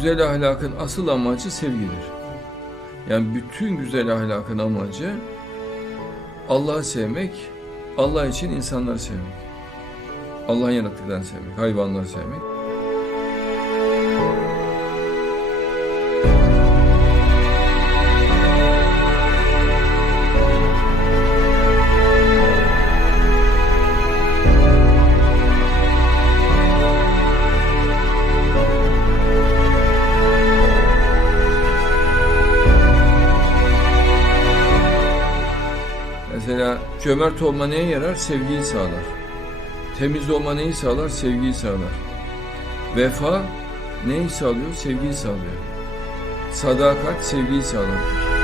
güzel ahlakın asıl amacı sevgidir. Yani bütün güzel ahlakın amacı Allah'ı sevmek, Allah için insanları sevmek. Allah'ın yarattıklarını sevmek, hayvanları sevmek. Mesela cömert olma neye yarar? Sevgiyi sağlar. Temiz olma neyi sağlar? Sevgiyi sağlar. Vefa neyi sağlıyor? Sevgiyi sağlıyor. Sadakat sevgiyi sağlar.